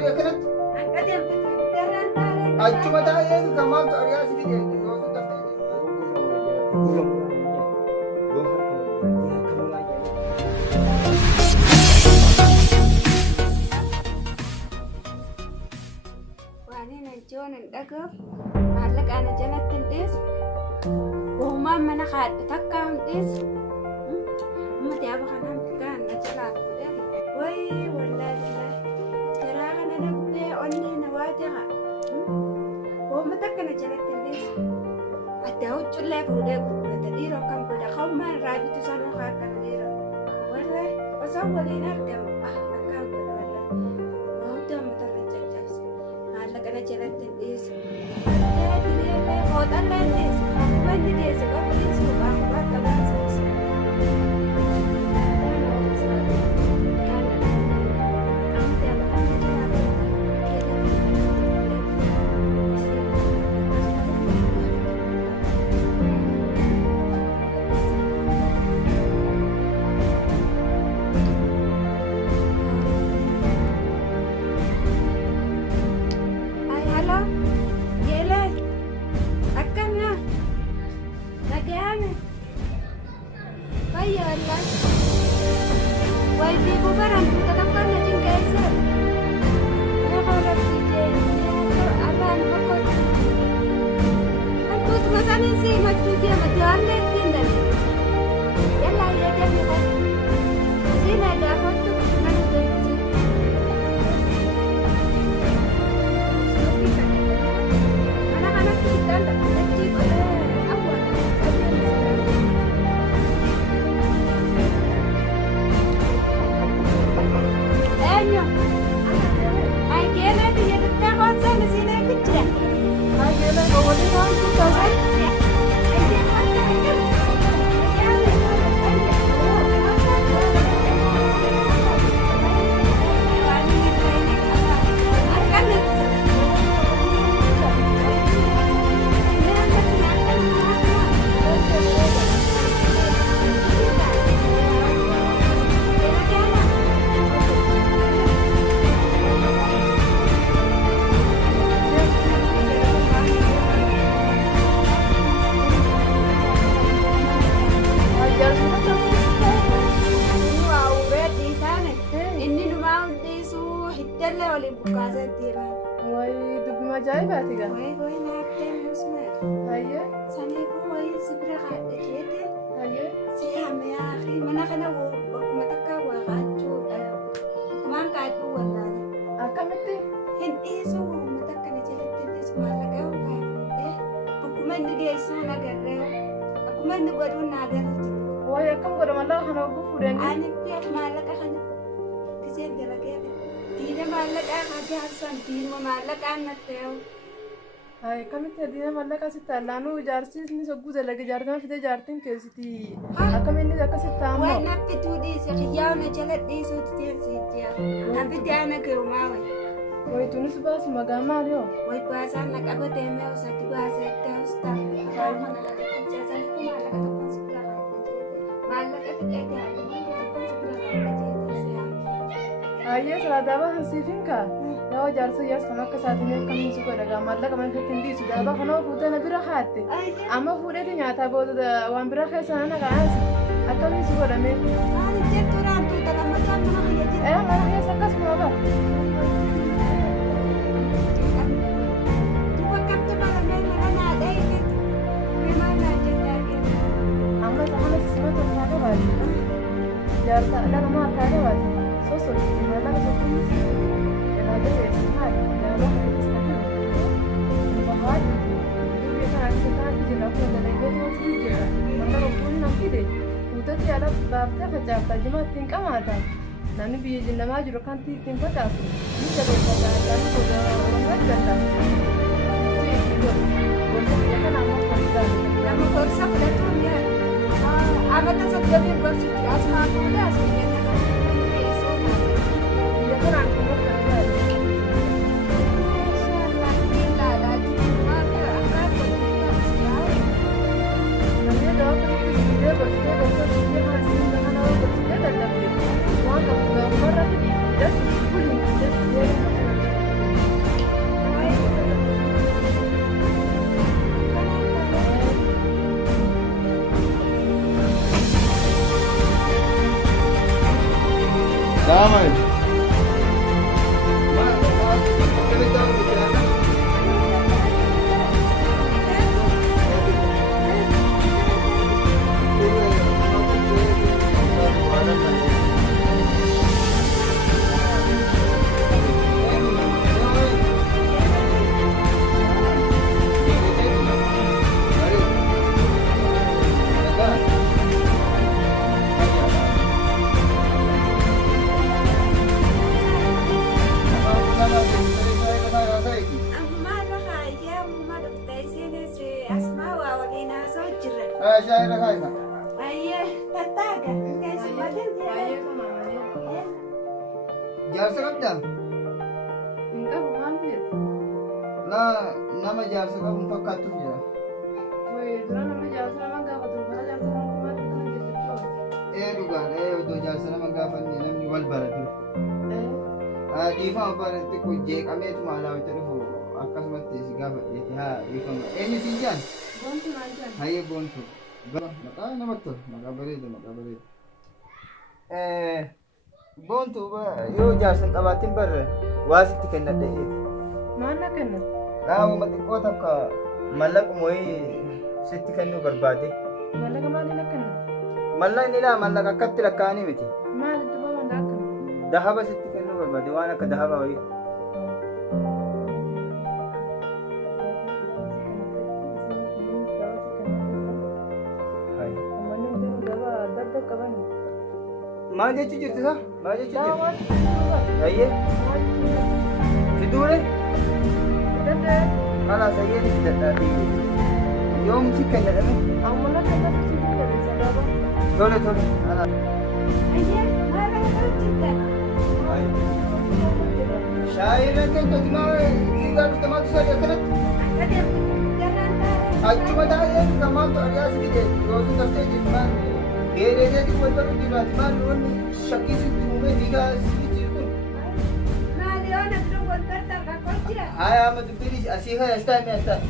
tarii akkanatti? Achuma taa'ee gamaamtu ari'aa si fide yoo sun taftee Jonan dhagaf maallaqaan jalatti hin dhiisu uumaan mana haadha takka hin dhiisu ummati aba kanaan kaan na jalaa fuudhee wayii wallaahi garaa kana dhaggee onni na waateqa uuma takka na jalatti hin dhiisu addaa huccullee fuudhee gurgurata dhiiroo kan godha qawmaan raabitu sanuu haa kan dhiiroo wallaahi osoo waliin argamu akkaan godha wallaahi wahutti ammata kana jalatti hin dhiisu hooxan laan dhiisu wanni dhiisu qabu dhiisu qabu bakka baasaasu Lalu jarsi ini sebuah lagi jardan kita jartin ke situ. Aku ini aku situ. Wah, nabi tu di sekian najalat di situ. Tapi dia nak ke rumah. Wah, itu nih sebab semagama dia. Wah, bahasa nak apa temu satu bahasa itu ustaz. Kalau mana lagi bahasa itu malah kata pun sebelah ada. Malah kata dia ada pun sebelah ada. Ayah selada apa hasilin kah? Yo jarso ya sama kesatunya kami suka dagang malah kami ketindi sudah apa karena foto nabi rahat. Ama foto itu nyata bodo da wan berakhir sana kan. Atau kami suka dame. Ini dia orang tu dalam macam mana dia. Mana dia sakas semua apa? Tu waktu tu malam mana ada ini. Memang ada lagi. Ama sana semua tu ada balik. Jarso ada nama ada balik. So malah ketemu. Ada sesuatu yang harus dilakukan. Bahkan itu kita harus dilakukan dalam hidup kita. Maka pun nanti deh, udah tiada bapa kerja cuma tingkah mata. Nanti biar jenama maju kan tingkah tak. Ini jadi pekerjaan sudah orang kerja. Jadi itu, boleh kan nama kerja. Nama kerja sudah tu ya. Amat tak jadi kerja asma tu dah sebenarnya. Dia kan aku kerja. Salaam alaikum. Kami tahu bicara. Syahira khaima. Ayah, tataga. Guys, badan dia. Jarsa kam jam? Enggak, bukan dia. Na nama jarsa kam fakkat tu ya. Woi, dulu nama jasa nama enggak betul. Karena jasa nama kemarin kan gitu. Duga, do jarsa nama gafan ni namni wal baradu. Ifa baratu ko je kami tu malam itu akas mati si gafat ya. Ifa. Ni sinjan. Bontu manjan. Haye bontu. Maka nama tu, maka beri. Bontu yo jarsa kabatin bar wasit kena deh. Mana kena? Kamu mati kota ka malak moi sitti kanu berbadi. Mana kemana nak kena? Malak ni lah malak akat tilakani miti. Mana tu bawa nak kena? Dahaba sitti kanu berbadi. Wana ka dahaba wai. Maje cuci tu sah? Maje cuci. Aye. Tidur eh? Tidak. Mana saya ni tidak tadi. Yom si kena ni. Amuna kena tu sih dari sana. Tole. Ana. Ayah, mana kau cerita? Syahira kan tu cuma tinggal di tempat saya kena. Ada jalan Cuma dah ya sama tu ada sedikit. Dua tu tak sedikit cuma. Dia di kuat baru di luar ni syaki situ me diga sedikit tu. Nah, dia nak berbuat kata kau cerita. Hai amat tu pilih asyik hai style me style.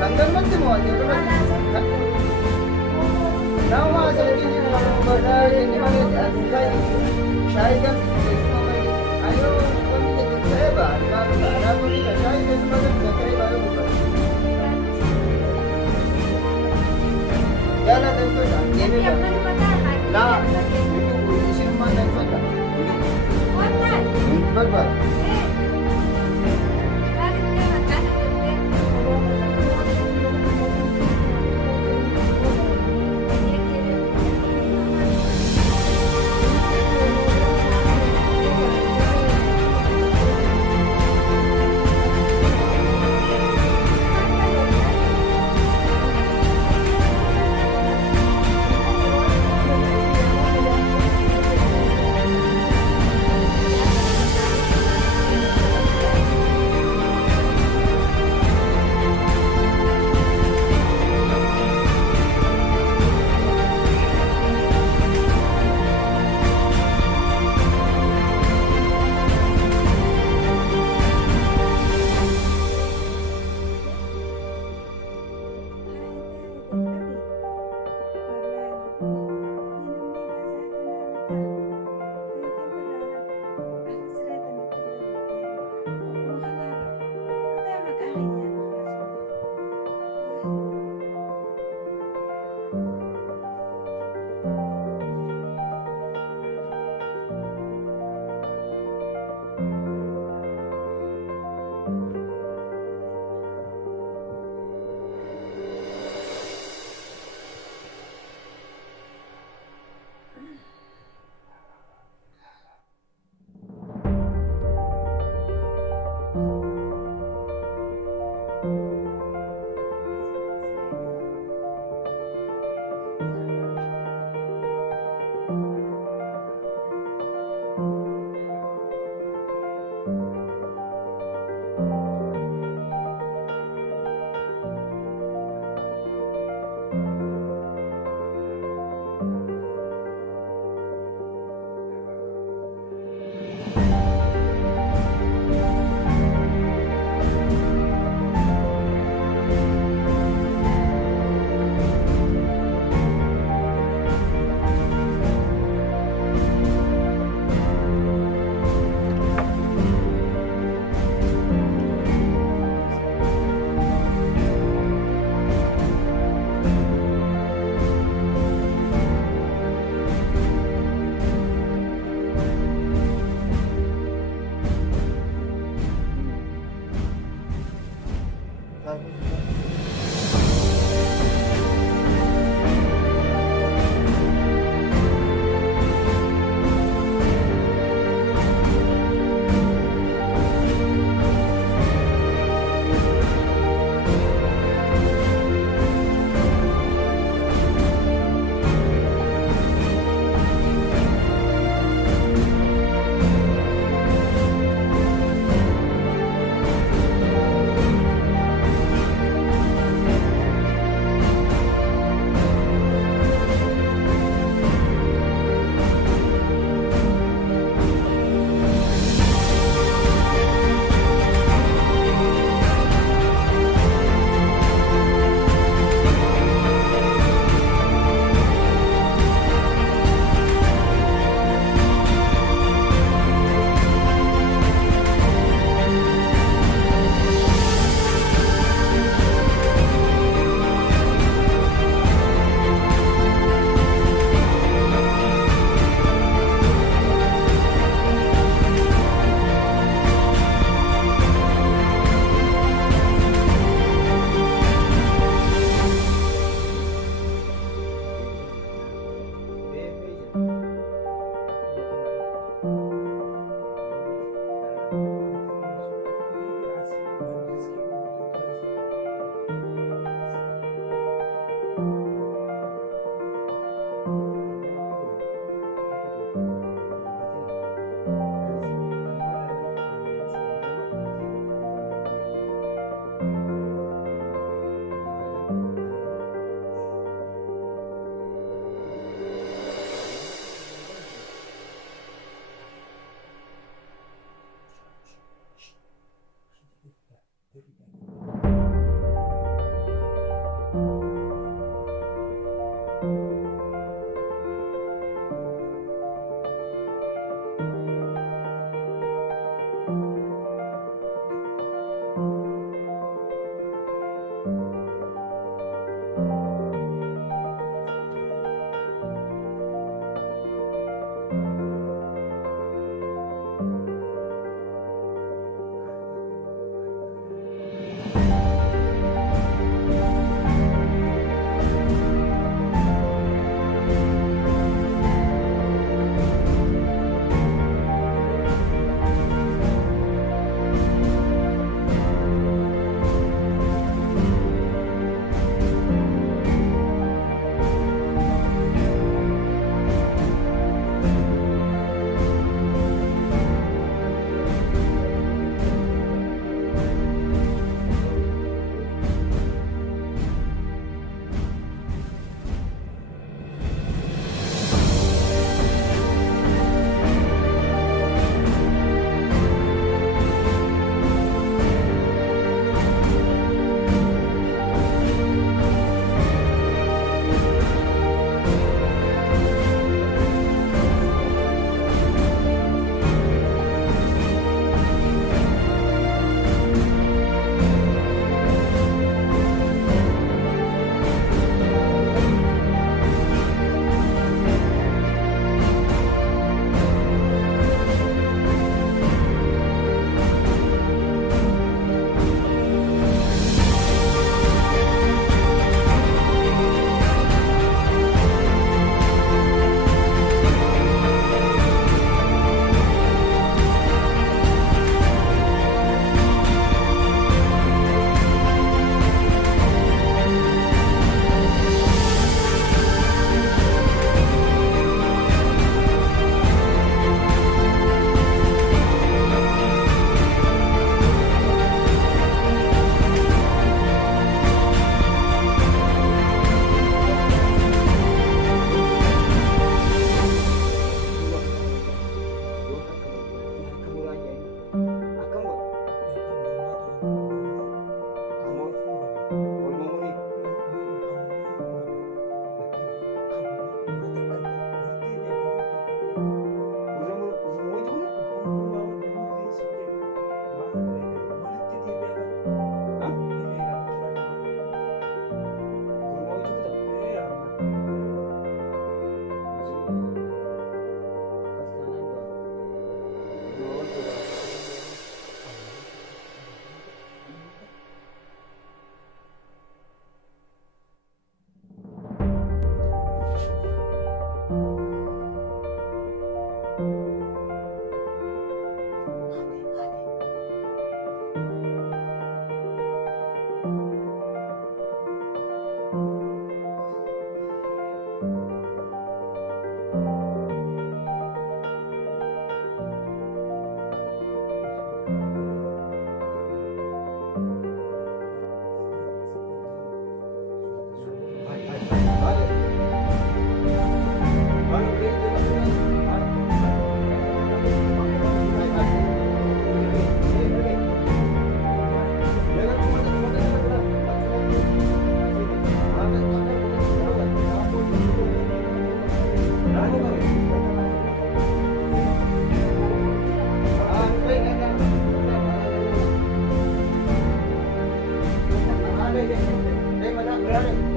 Hanggang macam mana? Nama saya ini berada di mana? Syahir kan? Ayo, kami jadi kerja. Kalau ni syahir kan sebagai kerja baru bukan. Jangan terus. Ini lah. Itu isi rumah dan kota. Berbar. Dai mata, berani.